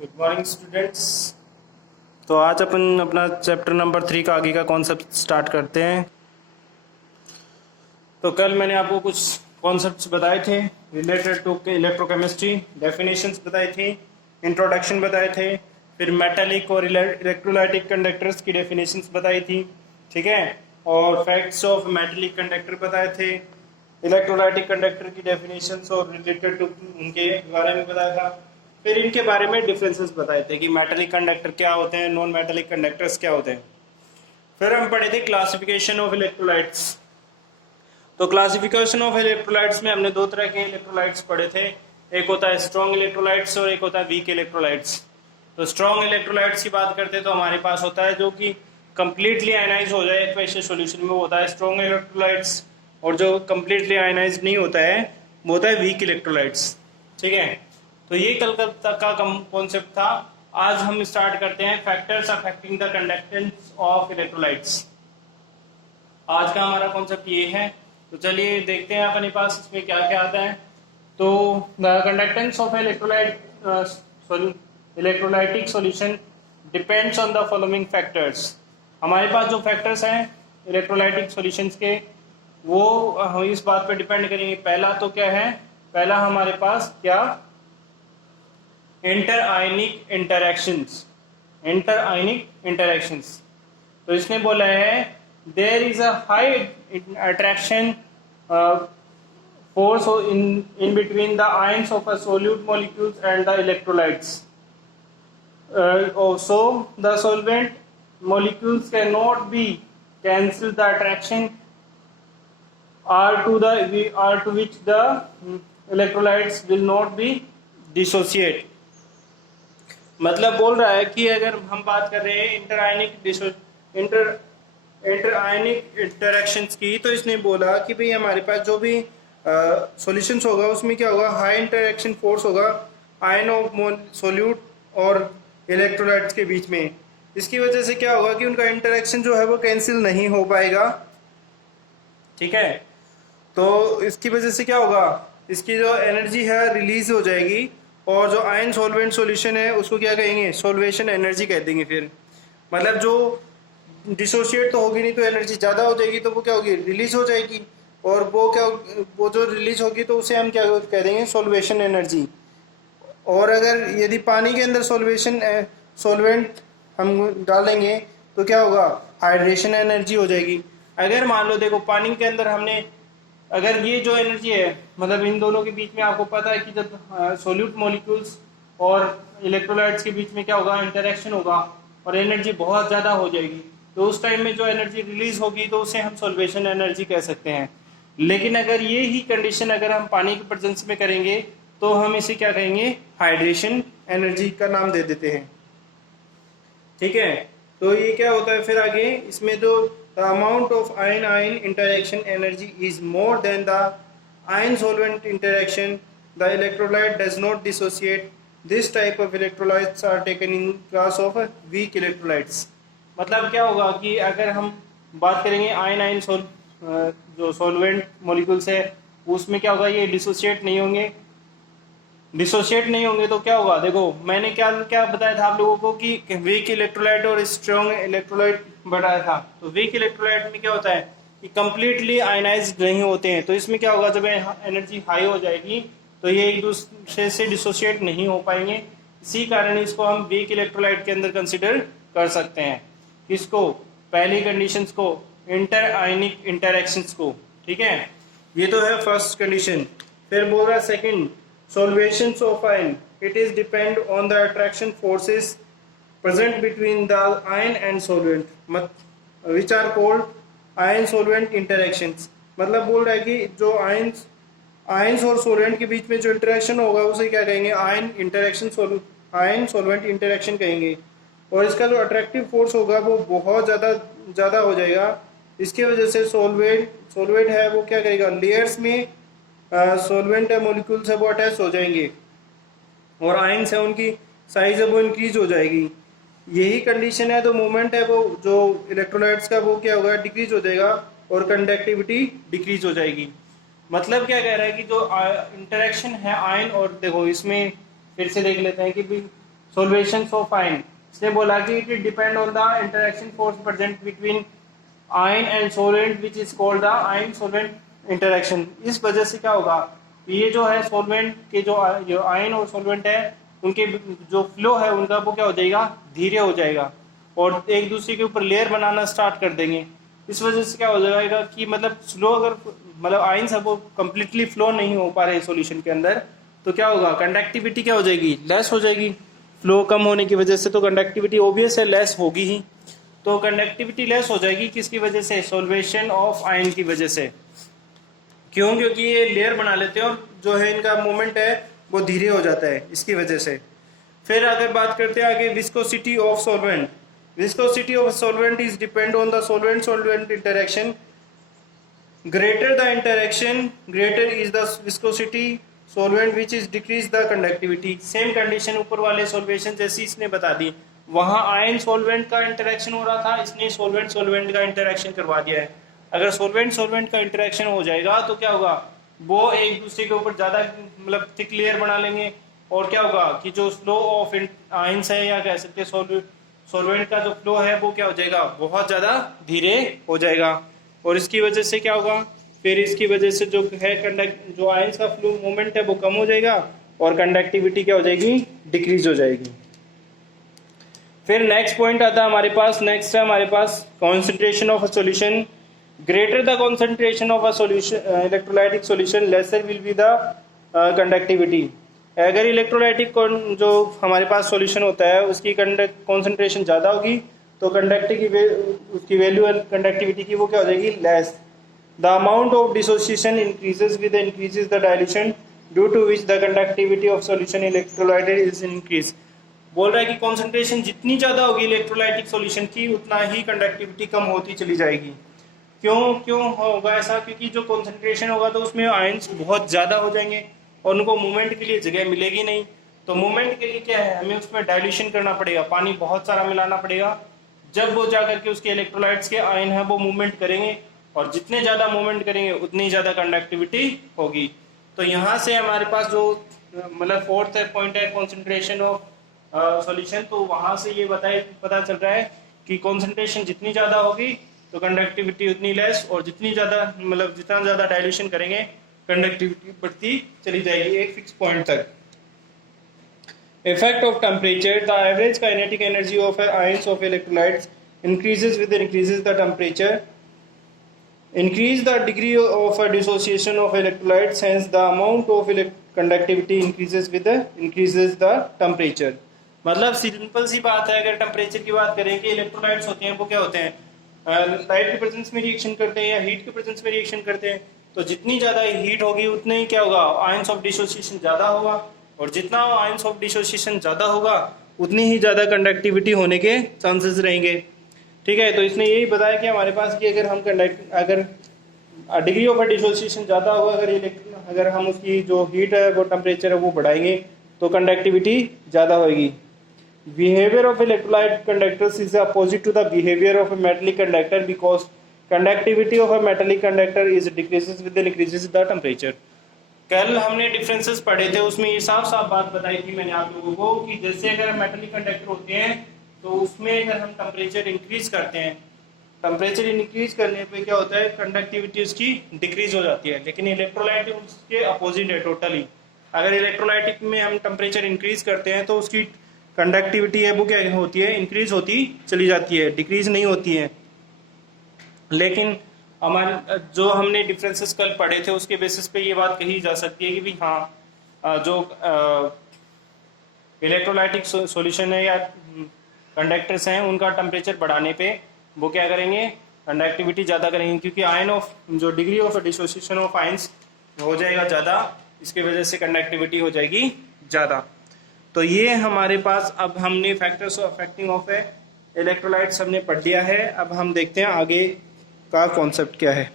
Good morning students. तो आज अपन अपना चैप्टर नंबर 3 का आगे का कॉन्सेप्ट स्टार्ट करते हैं। तो कल मैंने आपको कुछ कॉन्सेप्ट्स बताए थे रिलेटेड टू इलेक्ट्रोकेमिस्ट्री, डेफिनेशंस बताई थी, इंट्रोडक्शन बताए थे, फिर मेटालिक और इलेक्ट्रोलाइटिक कंडक्टर्स की डेफिनेशंस बताई थी, ठीक है, और फैक्ट्स ऑफ मेटालिक कंडक्टर बताए थे, इलेक्ट्रोलाइटिक कंडक्टर की डेफिनेशंस और रिलेटेड टू उनके बारे में बताया था। फिर इनके बारे में डिफरेंसेस बताए थे कि मेटालिक कंडक्टर क्या होते हैं, नॉन मेटालिक कंडक्टर्स क्या होते हैं। फिर हम पढ़े थे क्लासिफिकेशन ऑफ इलेक्ट्रोलाइट्स। तो क्लासिफिकेशन ऑफ इलेक्ट्रोलाइट्स में हमने दो तरह के इलेक्ट्रोलाइट्स पढ़े थे, एक होता है स्ट्रॉन्ग इलेक्ट्रोलाइट्स और एक होता है वीक इलेक्ट्रोलाइट्स। तो स्ट्रॉन्ग इलेक्ट्रोलाइट्स की बात करते हैं तो हमारे पास होता है जो कि कंप्लीटली आयनाइज हो जाए एक्वेशियस सॉल्यूशन में, वो होता है स्ट्रॉन्ग इलेक्ट्रोलाइट्स, और जो कंप्लीटली आयनाइज नहीं होता है वो होता है वीक इलेक्ट्रोलाइट्स, ठीक है। तो ये कल तक का कॉन्सेप्ट था। आज हम स्टार्ट करते हैं factors affecting the conductance of electrolytes. आज का हमारा कॉन्सेप्ट ये है। तो चलिए देखते हैं अपने पास इसमें क्या क्या आता है। तो the conductance of electrolytic solution depends on the following factors. हमारे पास जो फैक्टर्स हैं इलेक्ट्रोलाइटिक सॉल्यूशंस के, वो हम इस बात पर डिपेंड करेंगे। पहला तो क्या है, पहला हमारे पास क्या, इंटर आयनिक इंटरैक्शंस। तो इसने बोला है there is a high attraction force in between the ions of a solute molecules and the electrolytes. So the solvent molecules cannot be cancel the attraction or to which the electrolytes will not be dissociate. मतलब बोल रहा है कि अगर हम बात कर रहे हैं इंटर आयनिक इंटरेक्शंस की, तो इसने बोला कि भाई हमारे पास जो भी सॉल्यूशंस होगा उसमें क्या होगा, हाई इंटरेक्शन फोर्स होगा आयन ऑफ सोल्यूट और इलेक्ट्रोलाइट्स के बीच में। इसकी वजह से क्या होगा कि उनका इंटरेक्शन जो है वो कैंसिल नहीं हो पाएगा, ठीक है। तो इसकी वजह से क्या होगा, इसकी जो एनर्जी है रिलीज हो जाएगी, और जो आयन सॉल्वेंट सॉल्यूशन है उसको क्या कहेंगे, सॉल्वेशन एनर्जी कह देंगे। फिर मतलब जो डिसोशिएट तो होगी नहीं, तो एनर्जी ज़्यादा हो जाएगी, तो वो क्या होगी, रिलीज हो जाएगी, और वो जो रिलीज होगी तो उसे हम क्या कह देंगे, सॉल्वेशन एनर्जी। और अगर यदि पानी के अंदर सॉल्वेंट हम डालेंगे तो क्या होगा, हाइड्रेशन एनर्जी हो जाएगी। अगर मान लो देखो पानी के अंदर हमने, अगर ये जो एनर्जी है, मतलब इन दोनों के बीच में आपको पता है कि जब सोल्यूट मॉलिक्यूल्स और इलेक्ट्रोलाइट्स के बीच में क्या होगा, इंटरेक्शन होगा और एनर्जी बहुत ज़्यादा हो जाएगी, तो उस टाइम में जो एनर्जी रिलीज होगी तो उसे हम सॉल्वेशन एनर्जी कह सकते हैं। लेकिन अगर ये ही कंडीशन अगर हम पानी के प्रेजेंस में करेंगे तो हम इसे क्या कहेंगे, हाइड्रेशन एनर्जी का नाम दे देते हैं, ठीक है। तो ये क्या होता है फिर आगे, इसमें जो the amount of ion-ion interaction energy is more than the ion-solvent interaction, the electrolyte does not dissociate. This type of electrolytes are taken in class of weak electrolytes. मतलब क्या होगा कि अगर हम बात करेंगे आयन जो सॉल्वेंट मॉलिक्यूल्स है उसमें क्या होगा, ये डिसोशिएट नहीं होंगे तो क्या होगा, देखो मैंने क्या क्या बताया था आप लोगों को कि वीक इलेक्ट्रोलाइट और स्ट्रॉन्ग इलेक्ट्रोलाइट बताया था। तो वीक इलेक्ट्रोलाइट में क्या होता है कि कंप्लीटली आयनाइज्ड नहीं होते हैं, तो इसमें क्या होगा, जब एनर्जी हाई हो जाएगी तो ये एक दूसरे से डिसोशिएट नहीं हो पाएंगे। इसी कारण इसको हम वीक इलेक्ट्रोलाइट के अंदर कंसिडर कर सकते हैं। किसको, पहली कंडीशंस को, इंटर आयनिक इंटरेक्शंस को, ठीक है। ये तो है फर्स्ट कंडीशन। फिर बोल रहा है second, solvations of ion, it is depend on the attraction forces present between the ion and solvent which are called ion solvent interactions। मतलब बोल रहा है कि जो आयंस और सोलेंट के बीच में जो इंटरेक्शन होगा उसे क्या कहेंगे, आयन सोलवेंट इंटरेक्शन कहेंगे। और इसका जो अट्रैक्टिव फोर्स होगा वो बहुत ज़्यादा हो जाएगा। इसकी वजह से सोलवेंट है वो क्या करेगा, लेयर्स में सॉल्वेंट है मॉलिक्यूल्स है वो अटैच हो जाएंगे, और आयंस है उनकी साइज है वो इंक्रीज हो जाएगी। यही कंडीशन है, तो मूवमेंट है वो जो इलेक्ट्रोलाइट्स का वो क्या होगा, डिक्रीज हो जाएगा, और कंडक्टिविटी डिक्रीज हो जाएगी। मतलब क्या कह रहा है कि जो इंटरेक्शन है आयन और, देखो इसमें फिर से देख लेते हैं कि सॉल्वेशंस ऑफ आयन। इसने बोला कि it depend on the interaction force present between ion and solvent which is called the ion solvent interaction. इस वजह से क्या होगा, ये जो है सॉल्वेंट के जो आयन और सॉल्वेंट है उनके जो फ्लो है उनका वो क्या हो जाएगा, धीरे हो जाएगा और एक दूसरे के ऊपर लेयर बनाना स्टार्ट कर देंगे। इस वजह से क्या हो जाएगा कि मतलब स्लो अगर मतलब आयन सब वो कम्प्लीटली फ्लो नहीं हो पा रहे सॉल्यूशन के अंदर, तो क्या होगा, कंडक्टिविटी क्या हो जाएगी, लेस हो जाएगी। फ्लो कम होने की वजह से तो कंडक्टिविटी ऑब्वियस है लेस होगी ही। तो कंडक्टिविटी लेस हो जाएगी किसकी वजह से, सॉल्वेशन ऑफ आयन की वजह से। क्यों, क्योंकि ये लेयर बना लेते हैं और जो है इनका मूवमेंट है वो धीरे हो जाता है इसकी वजह से। फिर अगर बात करते हैं आगे viscosity of solvent. Viscosity of solvent is depend on the solvent solvent interaction. Greater the interaction greater is the viscosity solvent which is decrease the conductivity. Same condition ऊपर वाले सॉल्वेशन जैसी इसने बता दी, वहां आयन सॉल्वेंट का interaction हो रहा था, इसने सॉल्वेंट सॉल्वेंट का इंटरेक्शन करवा दिया है। अगर सॉल्वेंट सॉल्वेंट का इंटरेक्शन हो जाएगा तो क्या होगा, वो एक दूसरे के ऊपर ज्यादा मतलब थिक लेयर बना लेंगे और क्या होगा कि जो फ्लो ऑफ आयंस है या कह सकते हैं सॉल्वेंट का जो फ्लो है वो क्या हो जाएगा, बहुत ज्यादा धीरे हो जाएगा। और इसकी वजह से क्या होगा, फिर इसकी वजह से जो है जो आयंस का फ्लो मूवमेंट है वो कम हो जाएगा और कंडक्टिविटी क्या हो जाएगी, डिक्रीज हो जाएगी। फिर नेक्स्ट पॉइंट आता है हमारे पास, नेक्स्ट है हमारे पास concentration of a solution. Greater the concentration of a solution electrolytic solution lesser will be the conductivity. अगर इलेक्ट्रोलाइटिक जो हमारे पास सॉल्यूशन होता है उसकी कॉन्सेंट्रेशन ज़्यादा होगी तो उसकी वैल्यू कंडक्टिविटी की वो क्या हो जाएगी, less. The amount of dissociation increases with increases the dilution due to which the conductivity of solution electrolyted is increase. बोल रहा है कि कॉन्सेंट्रेशन जितनी ज़्यादा होगी इलेक्ट्रोलाइटिक सॉल्यूशन की उतना ही कंडक्टिविटी कम होती चली जाएगी। क्यों होगा ऐसा, क्योंकि जो कॉन्सेंट्रेशन होगा तो उसमें आयंस बहुत ज़्यादा हो जाएंगे और उनको मूवमेंट के लिए जगह मिलेगी नहीं। तो मूवमेंट के लिए क्या है, हमें उसमें डाइल्यूशन करना पड़ेगा, पानी बहुत सारा मिलाना पड़ेगा, जब वो जाकर के उसके इलेक्ट्रोलाइट्स के आयन है वो मूवमेंट करेंगे और जितने ज़्यादा मूवमेंट करेंगे उतनी ज़्यादा कंडक्टिविटी होगी। तो यहाँ से हमारे पास जो मतलब फोर्थ पॉइंट है कॉन्सेंट्रेशन ऑफ सॉल्यूशन, तो वहाँ से ये पता चल रहा है कि कॉन्सेंट्रेशन जितनी ज़्यादा होगी तो कंडक्टिविटी उतनी लेस, और जितनी ज़्यादा मतलब जितना ज़्यादा डाइल्यूशन करेंगे कंडक्टिविटी बढ़ती चली जाएगी एक फिक्स पॉइंट तक। Effect of temperature. The average kinetic energy of ions of electrolytes increases with increases the temperature. Increase the degree of dissociation of electrolytes, hence the amount of conductivity increases with the increases the temperature। मतलब simple सी बात है, अगर temperature की बात करें कि electrolytes होते हैं वो क्या होते हैं, लाइट के प्रेजेंस में रिएक्शन करते हैं या हीट के प्रेजेंस में रिएक्शन करते हैं। तो जितनी ज़्यादा हीट होगी उतने ही क्या होगा, आयंस ऑफ डिसोसिएशन ज़्यादा होगा, और जितना आयंस ऑफ डिसोसिएशन ज़्यादा होगा उतनी ही ज़्यादा कंडक्टिविटी होने के चांसेस रहेंगे। ठीक है, तो इसने यही बताया कि हमारे पास कि अगर डिग्री ऑफ डिसोसिएशन ज़्यादा होगा, अगर हम उसकी जो हीट है वो टेम्परेचर है वो बढ़ाएंगे तो कंडक्टिविटी ज़्यादा होगी। Behaviour of electrolyte conductors is opposite to the behaviour of a metallic conductor because conductivity of a metallic conductor is decreases with increases the temperature. कल हमने डिफरेंसेस पढ़े थे, उसमें ये साफ साफ बात बताई थी मैंने आप लोगों को कि जैसे अगर मेटलिक कंडक्टर होते हैं तो उसमें अगर हम टेम्परेचर इंक्रीज करते हैं, टेम्परेचर इंक्रीज करने पे क्या होता है, कंडक्टिविटी उसकी डिक्रीज हो जाती है। लेकिन इलेक्ट्रोलाइटिक उसके अपोजिट है टोटली। अगर इलेक्ट्रोलाइटिक में हम टेम्परेचर इंक्रीज करते हैं तो उसकी कंडक्टिविटी है वो क्या होती है, इंक्रीज होती चली जाती है, डिक्रीज नहीं होती है। लेकिन हमारे जो हमने डिफरेंसेस कल पढ़े थे उसके बेसिस पे ये बात कही जा सकती है कि भी हाँ जो इलेक्ट्रोलाइटिक सॉल्यूशन है या कंडक्टर्स हैं उनका टेम्परेचर बढ़ाने पे वो क्या करेंगे, कंडक्टिविटी ज़्यादा करेंगे, क्योंकि आयन ऑफ जो degree of dissociation of ions हो जाएगा ज़्यादा, इसके वजह से कंडक्टिविटी हो जाएगी ज़्यादा। तो ये हमारे पास अब हमने factors of affecting of electrolytes हमने पढ़ लिया है। अब हम देखते हैं आगे का कॉन्सेप्ट क्या है।